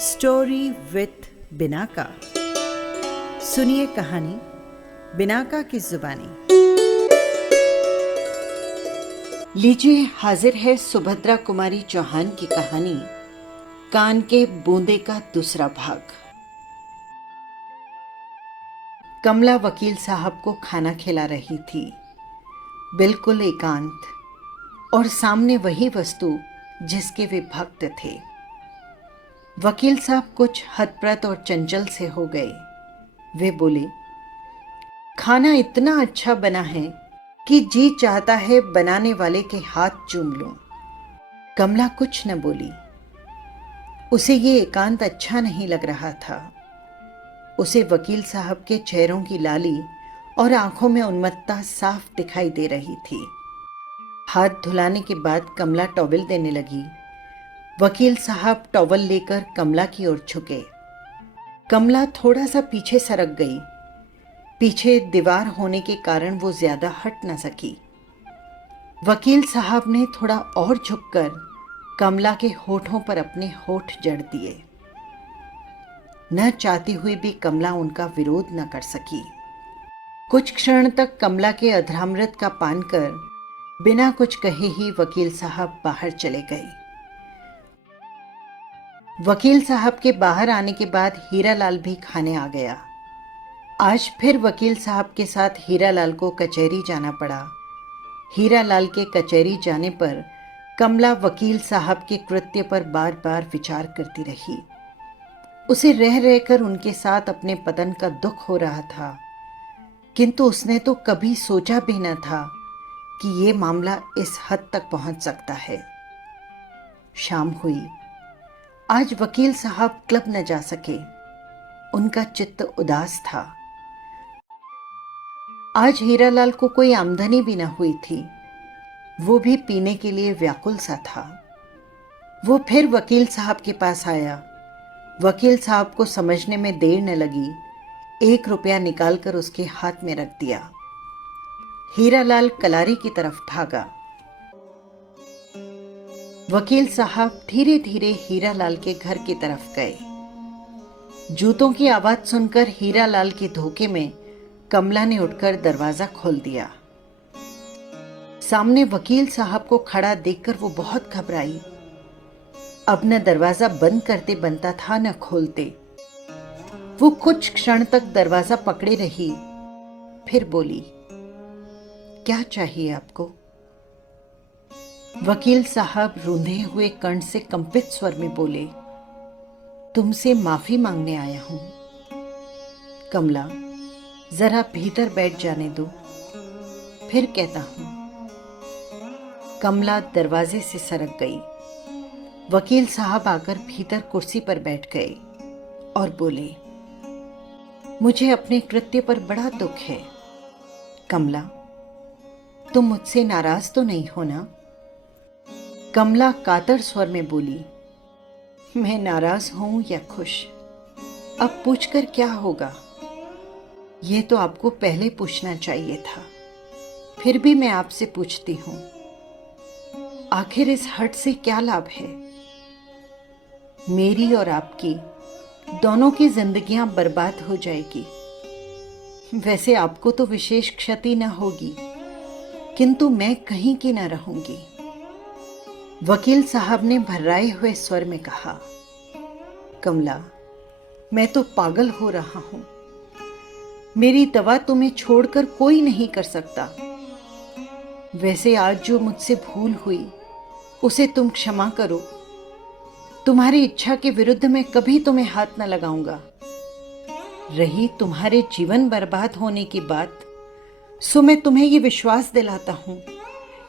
Story with Binaca. सुनिए कहानी Binaca की जुबानी। लीजिए, हाजिर है सुभद्रा कुमारी चौहान की कहानी कान के बूंदे का दूसरा भाग। कमला वकील साहब को खाना खिला रही थी, बिल्कुल एकांत, और सामने वही वस्तु जिसके वे भक्त थे। वकील साहब कुछ हतप्रत और चंचल से हो गए। वे बोले, खाना इतना अच्छा बना है कि जी चाहता है बनाने वाले के हाथ चूम लूं। कमला कुछ न बोली। उसे ये एकांत अच्छा नहीं लग रहा था। उसे वकील साहब के चेहरों की लाली और आंखों में उन्मत्तता साफ दिखाई दे रही थी। हाथ धुलाने के बाद कमला टॉवल देने लगी। वकील साहब टॉवल लेकर कमला की ओर झुके। कमला थोड़ा सा पीछे सरक गई। पीछे दीवार होने के कारण वो ज्यादा हट न सकी। वकील साहब ने थोड़ा और झुककर कमला के होठों पर अपने होठ जड़ दिए। न चाहती हुई भी कमला उनका विरोध न कर सकी। कुछ क्षण तक कमला के अधरामृत का पान कर बिना कुछ कहे ही वकील साहब बाहर चले गए। वकील साहब के बाहर आने के बाद हीरालाल भी खाने आ गया। आज फिर वकील साहब के साथ हीरालाल को कचहरी जाना पड़ा। हीरालाल के कचहरी जाने पर कमला वकील साहब के कृत्य पर बार बार विचार करती रही। उसे रह रहकर उनके साथ अपने पतन का दुख हो रहा था, किंतु उसने तो कभी सोचा भी न था कि ये मामला इस हद तक पहुंच सकता है। शाम हुई। आज वकील साहब क्लब न जा सके। उनका चित्त उदास था। आज हीरालाल को कोई आमदनी भी न हुई थी। वो भी पीने के लिए व्याकुल सा था। वो फिर वकील साहब के पास आया। वकील साहब को समझने में देर न लगी। 1 रुपया निकालकर उसके हाथ में रख दिया। हीरालाल कलारी की तरफ भागा। वकील साहब धीरे धीरे हीरालाल के घर की तरफ गए। जूतों की आवाज सुनकर हीरालाल के धोखे में कमला ने उठकर दरवाजा खोल दिया। सामने वकील साहब को खड़ा देखकर वो बहुत घबराई। अब न दरवाजा बंद करते बनता था न खोलते। वो कुछ क्षण तक दरवाजा पकड़े रही, फिर बोली, क्या चाहिए आपको? वकील साहब रूंधे हुए कंठ से कंपित स्वर में बोले, तुमसे माफी मांगने आया हूं। कमला, जरा भीतर बैठ जाने दो, फिर कहता हूं। कमला दरवाजे से सरक गई। वकील साहब आकर भीतर कुर्सी पर बैठ गए और बोले, मुझे अपने कृत्य पर बड़ा दुख है। कमला, तुम मुझसे नाराज तो नहीं हो ना? कमला कातर स्वर में बोली, मैं नाराज हूं या खुश, अब पूछकर क्या होगा? ये तो आपको पहले पूछना चाहिए था। फिर भी मैं आपसे पूछती हूं, आखिर इस हट से क्या लाभ है? मेरी और आपकी दोनों की जिंदगियां बर्बाद हो जाएगी। वैसे आपको तो विशेष क्षति न होगी, किंतु मैं कहीं की न रहूंगी। वकील साहब ने भर्राए हुए स्वर में कहा, कमला, मैं तो पागल हो रहा हूं। मेरी दवा तुम्हें छोड़कर कोई नहीं कर सकता। वैसे आज जो मुझसे भूल हुई उसे तुम क्षमा करो। तुम्हारी इच्छा के विरुद्ध मैं कभी तुम्हें हाथ न लगाऊंगा। रही तुम्हारे जीवन बर्बाद होने की बात, सो मैं तुम्हें ये विश्वास दिलाता हूं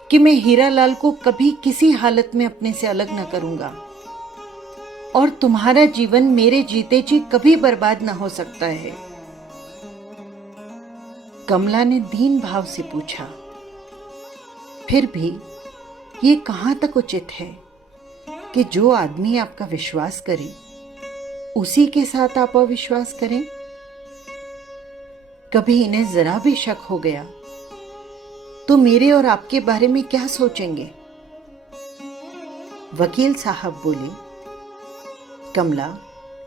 कि मैं हीरालाल को कभी किसी हालत में अपने से अलग न करूंगा, और तुम्हारा जीवन मेरे जीते जी कभी बर्बाद न हो सकता है। कमला ने दीन भाव से पूछा, फिर भी ये कहां तक उचित है कि जो आदमी आपका विश्वास करे उसी के साथ आप अविश्वास करें? कभी इन्हें जरा भी शक हो गया तो मेरे और आपके बारे में क्या सोचेंगे? वकील साहब बोले, कमला,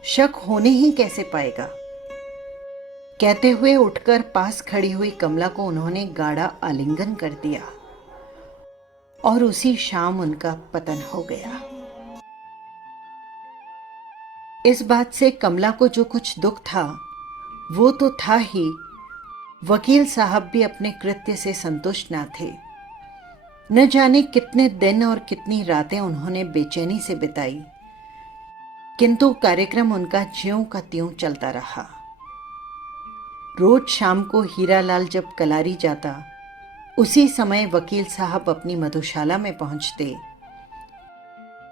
शक होने ही कैसे पाएगा। कहते हुए उठकर पास खड़ी हुई कमला को उन्होंने गाढ़ा आलिंगन कर दिया और उसी शाम उनका पतन हो गया। इस बात से कमला को जो कुछ दुख था वो तो था ही, वकील साहब भी अपने कृत्य से संतुष्ट ना थे। न जाने कितने दिन और कितनी रातें उन्होंने बेचैनी से बिताई, किंतु कार्यक्रम उनका ज्यों का त्यों चलता रहा। रोज शाम को हीरालाल जब कलारी जाता, उसी समय वकील साहब अपनी मधुशाला में पहुंचते।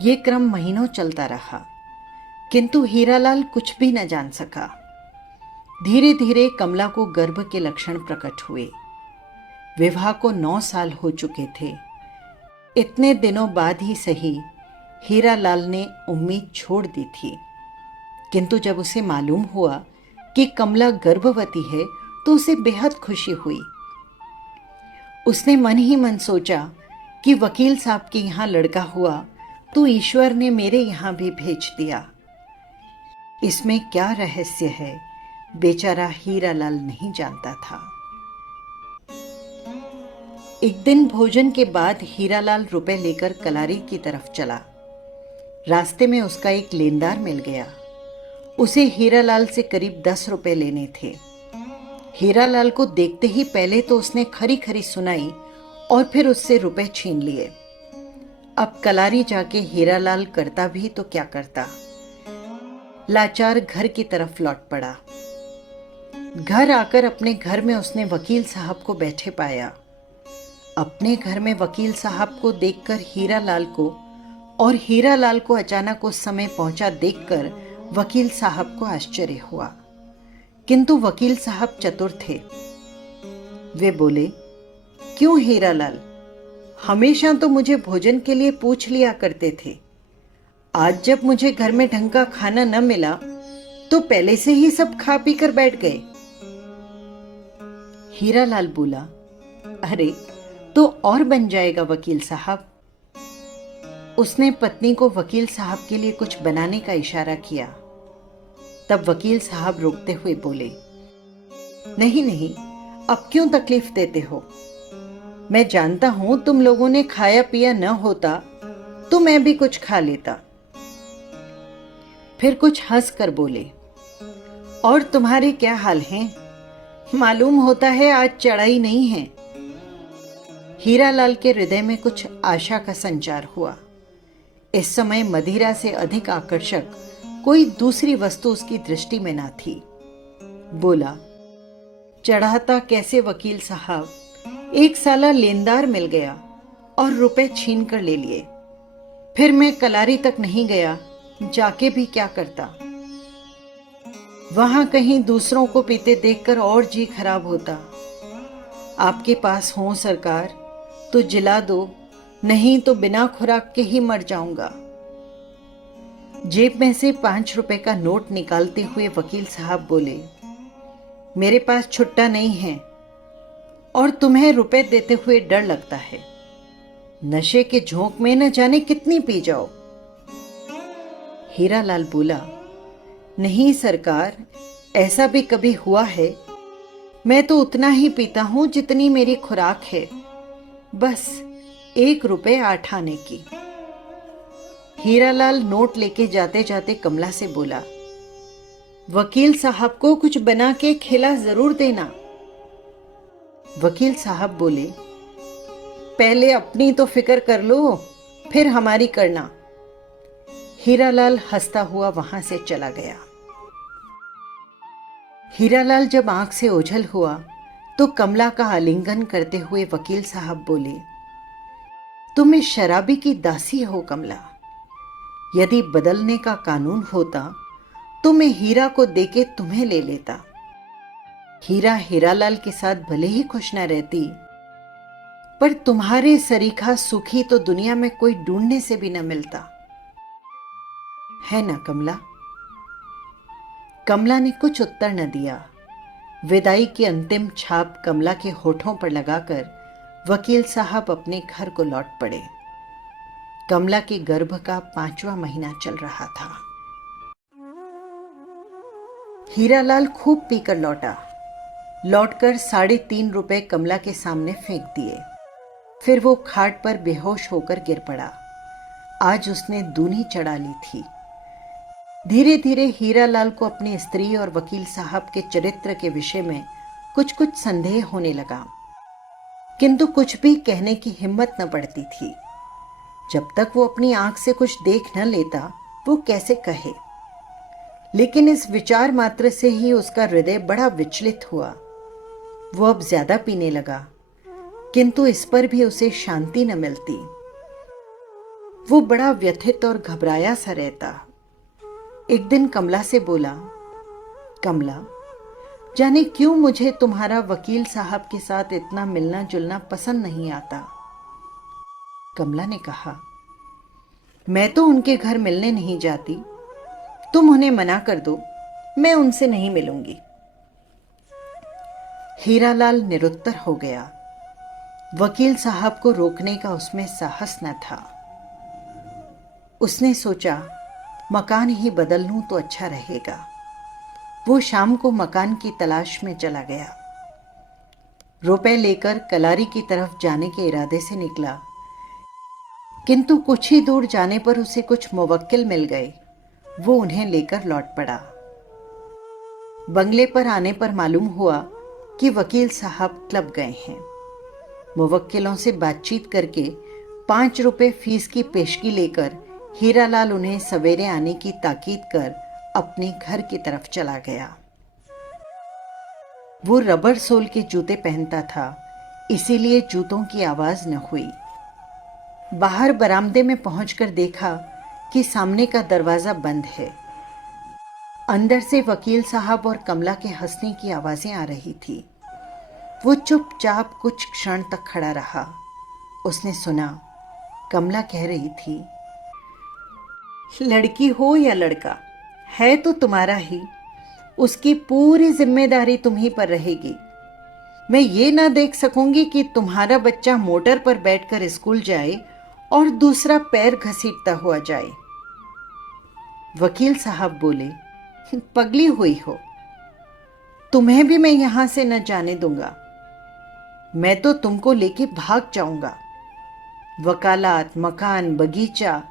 ये क्रम महीनों चलता रहा, किंतु हीरालाल कुछ भी न जान सका। धीरे धीरे कमला को गर्भ के लक्षण प्रकट हुए। विवाह को 9 साल हो चुके थे। इतने दिनों बाद ही सही हीरालाल ने उम्मीद छोड़ दी थी, किंतु जब उसे मालूम हुआ कि कमला गर्भवती है तो उसे बेहद खुशी हुई। उसने मन ही मन सोचा कि वकील साहब के यहाँ लड़का हुआ तो ईश्वर ने मेरे यहाँ भी भेज दिया। इसमें क्या रहस्य है, बेचारा हीरालाल नहीं जानता था। एक दिन भोजन के बाद हीरालाल रुपए लेकर कलारी की तरफ चला। रास्ते में उसका एक लेनदार मिल गया। उसे हीरालाल से करीब 10 रुपए लेने थे। हीरालाल को देखते ही पहले तो उसने खरी खरी सुनाई और फिर उससे रुपए छीन लिए। अब कलारी जाके हीरालाल करता भी तो क्या करता। लाचार घर की तरफ लौट पड़ा। घर आकर अपने घर में उसने वकील साहब को बैठे पाया। अपने घर में वकील साहब को देखकर हीरालाल को और हीरालाल को अचानक उस समय पहुंचा देखकर वकील साहब को आश्चर्य हुआ, किंतु वकील साहब चतुर थे। वे बोले, क्यों हीरालाल, हमेशा तो मुझे भोजन के लिए पूछ लिया करते थे। आज जब मुझे घर में ढंग का खाना न मिला तो पहले से ही सब खा पी कर बैठ गए। हीरालाल बोला, अरे तो और बन जाएगा वकील साहब। उसने पत्नी को वकील साहब के लिए कुछ बनाने का इशारा किया। तब वकील साहब रोकते हुए बोले, नहीं नहीं, अब क्यों तकलीफ देते हो। मैं जानता हूं तुम लोगों ने खाया पिया न होता तो मैं भी कुछ खा लेता। फिर कुछ हंस कर बोले, और तुम्हारे क्या हाल हैं? मालूम होता है आज चढ़ाई नहीं है। हीरालाल के हृदय में कुछ आशा का संचार हुआ। इस समय मदिरा से अधिक आकर्षक कोई दूसरी वस्तु उसकी दृष्टि में ना थी। बोला, चढ़ाता कैसे वकील साहब, एक साला लेनदार मिल गया और रुपए छीन कर ले लिए। फिर मैं कलारी तक नहीं गया, जाके भी क्या करता। वहां कहीं दूसरों को पीते देखकर और जी खराब होता। आपके पास हो सरकार तो जिला दो, नहीं तो बिना खुराक के ही मर जाऊंगा। जेब में से 5 रुपए का नोट निकालते हुए वकील साहब बोले, मेरे पास छुट्टा नहीं है और तुम्हें रुपए देते हुए डर लगता है। नशे के झोंक में न जाने कितनी पी जाओ। हीरालाल बोला, नहीं सरकार, ऐसा भी कभी हुआ है। मैं तो उतना ही पीता हूं जितनी मेरी खुराक है, बस 1 रुपए 8 आने की। हीरालाल नोट लेके जाते जाते कमला से बोला, वकील साहब को कुछ बना के खिला जरूर देना। वकील साहब बोले, पहले अपनी तो फिक्र कर लो, फिर हमारी करना। हीरालाल हंसता हुआ वहां से चला गया। हीरालाल जब आंख से ओझल हुआ तो कमला का आलिंगन करते हुए वकील साहब बोले, तुम इस शराबी की दासी हो कमला। यदि बदलने का कानून होता तो मैं हीरा को देके तुम्हें ले लेता। हीरा हीरालाल के साथ भले ही खुश न रहती, पर तुम्हारे सरीखा सुखी तो दुनिया में कोई ढूंढने से भी न मिलता है ना कमला। कमला ने कुछ उत्तर न दिया। विदाई की अंतिम छाप कमला के होठों पर लगाकर वकील साहब अपने घर को लौट पड़े। कमला के गर्भ का 5वां महीना चल रहा था। हीरालाल खूब पीकर लौटा। लौटकर 3.5 रुपए कमला के सामने फेंक दिए। फिर वो खाट पर बेहोश होकर गिर पड़ा। आज उसने दूनी चढ़ा ली थी। धीरे धीरे हीरालाल को अपनी स्त्री और वकील साहब के चरित्र के विषय में कुछ कुछ संदेह होने लगा, किंतु कुछ भी कहने की हिम्मत न पड़ती थी। जब तक वो अपनी आंख से कुछ देख न लेता, वो कैसे कहे। लेकिन इस विचार मात्र से ही उसका हृदय बड़ा विचलित हुआ। वो अब ज्यादा पीने लगा, किंतु इस पर भी उसे शांति न मिलती। वो बड़ा व्यथित और घबराया सा रहता। एक दिन कमला से बोला, कमला, जाने क्यों मुझे तुम्हारा वकील साहब के साथ इतना मिलना जुलना पसंद नहीं आता। कमला ने कहा, मैं तो उनके घर मिलने नहीं जाती, तुम उन्हें मना कर दो, मैं उनसे नहीं मिलूंगी। हीरालाल निरुत्तर हो गया। वकील साहब को रोकने का उसमें साहस न था। उसने सोचा, मकान ही बदल लूं तो अच्छा रहेगा। वो शाम को मकान की तलाश में चला गया। रुपए लेकर कलारी की तरफ जाने के इरादे से निकला, किंतु कुछ ही दूर जाने पर उसे कुछ मुवक्किल मिल गए। वो उन्हें लेकर लौट पड़ा। बंगले पर आने पर मालूम हुआ कि वकील साहब क्लब गए हैं। मुवक्किलों से बातचीत करके 5 रुपए फीस की पेशगी लेकर हीरालाल उन्हें सवेरे आने की ताकीद कर अपने घर की तरफ चला गया। वो रबर सोल के जूते पहनता था, इसीलिए जूतों की आवाज न हुई। बाहर बरामदे में पहुंचकर देखा कि सामने का दरवाजा बंद है। अंदर से वकील साहब और कमला के हंसने की आवाजें आ रही थी। वो चुपचाप कुछ क्षण तक खड़ा रहा। उसने सुना, कमला कह रही थी, लड़की हो या लड़का, है तो तुम्हारा ही, उसकी पूरी जिम्मेदारी तुम्ही पर रहेगी। मैं ये ना देख सकूंगी कि तुम्हारा बच्चा मोटर पर बैठकर स्कूल जाए और दूसरा पैर घसीटता हुआ जाए। वकील साहब बोले, पगली हुई हो, तुम्हें भी मैं यहां से न जाने दूंगा। मैं तो तुमको लेके भाग जाऊंगा। वकालत, मकान, बगीचा,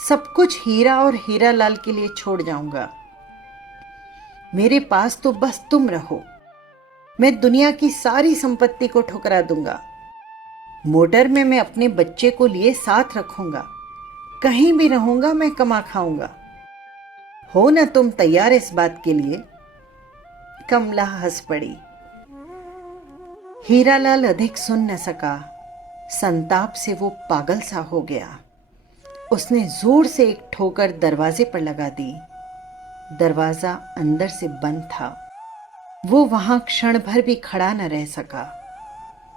सब कुछ हीरा और हीरालाल के लिए छोड़ जाऊंगा। मेरे पास तो बस तुम रहो। मैं दुनिया की सारी संपत्ति को ठुकरा दूंगा। मोटर में मैं अपने बच्चे को लिए साथ रखूंगा। कहीं भी रहूंगा, मैं कमा खाऊंगा। हो ना तुम तैयार इस बात के लिए? कमला हंस पड़ी। हीरालाल अधिक सुन न सका। संताप से वो पागल सा हो गया। उसने जोर से एक ठोकर दरवाजे पर लगा दी। दरवाजा अंदर से बंद था। वो वहां क्षण भर भी खड़ा न रह सका।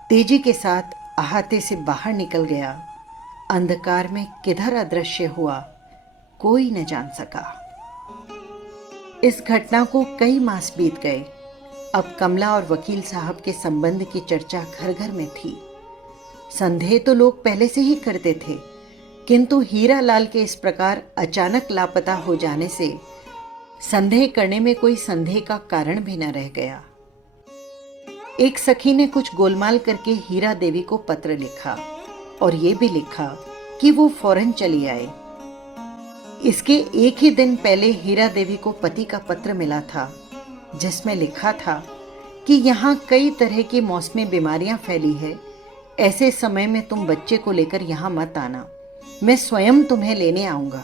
तेजी के साथ अहाते से बाहर निकल गया। अंधकार में किधर अदृश्य हुआ, कोई न जान सका। इस घटना को कई मास बीत गए। अब कमला और वकील साहब के संबंध की चर्चा घर घर में थी। संदेह तो लोग पहले से ही करते थे, किंतु हीरालाल के इस प्रकार अचानक लापता हो जाने से संदेह करने में कोई संदेह का कारण भी न रह गया। एक सखी ने कुछ गोलमाल करके हीरा देवी को पत्र लिखा और ये भी लिखा कि वो फौरन चली आए। इसके एक ही दिन पहले हीरा देवी को पति का पत्र मिला था, जिसमें लिखा था कि यहाँ कई तरह की मौसमी बीमारियां फैली है। ऐसे समय में तुम बच्चे को लेकर यहाँ मत आना, मैं स्वयं तुम्हें लेने आऊंगा।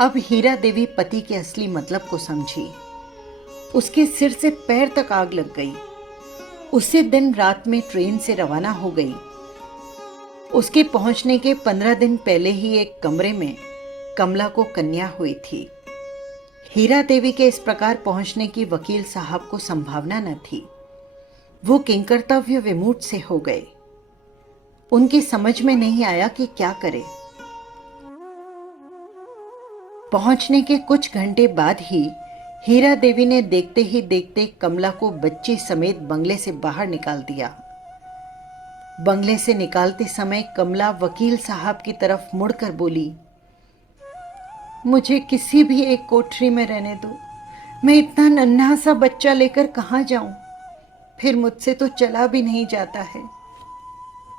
अब हीरा देवी पति के असली मतलब को समझी। उसके सिर से पैर तक आग लग गई। उसी दिन रात में ट्रेन से रवाना हो गई। उसके पहुंचने के 15 दिन पहले ही एक कमरे में कमला को कन्या हुई थी। हीरा देवी के इस प्रकार पहुंचने की वकील साहब को संभावना न थी। वो किंकर्तव्य विमूढ़ से हो गए। उनकी समझ में नहीं आया कि क्या करे। पहुंचने के कुछ घंटे बाद ही हीरा देवी ने देखते ही देखते कमला को बच्ची समेत बंगले से बाहर निकाल दिया। बंगले से निकालते समय कमला वकील साहब की तरफ मुड़कर बोली, मुझे किसी भी एक कोठरी में रहने दो, मैं इतना नन्हा सा बच्चा लेकर कहाँ जाऊं? फिर मुझसे तो चला भी नहीं जाता है।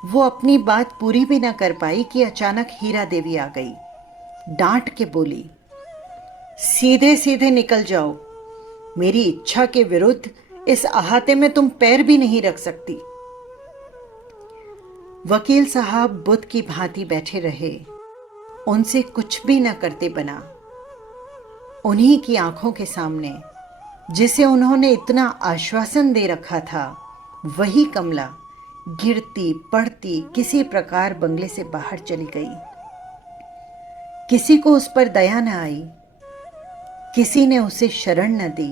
वो अपनी बात पूरी भी ना कर पाई कि अचानक हीरा देवी आ गई। डांट के बोली, सीधे सीधे निकल जाओ। मेरी इच्छा के विरुद्ध इस अहाते में तुम पैर भी नहीं रख सकती। वकील साहब बुद्ध की भांति बैठे रहे। उनसे कुछ भी न करते बना। उन्हीं की आंखों के सामने जिसे उन्होंने इतना आश्वासन दे रखा था, वही कमला गिरती पड़ती किसी प्रकार बंगले से बाहर चली गई। किसी को उस पर दया न आई, किसी ने उसे शरण न दी।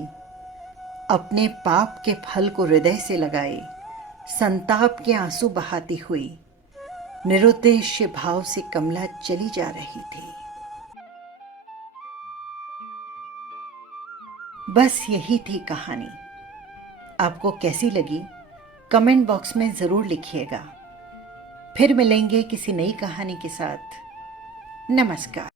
अपने पाप के फल को हृदय से लगाए संताप के आंसू बहाती हुई निरुद्देश्य भाव से कमला चली जा रही थी। बस यही थी कहानी। आपको कैसी लगी कमेंट बॉक्स में ज़रूर लिखिएगा। फिर मिलेंगे किसी नई कहानी के साथ। नमस्कार।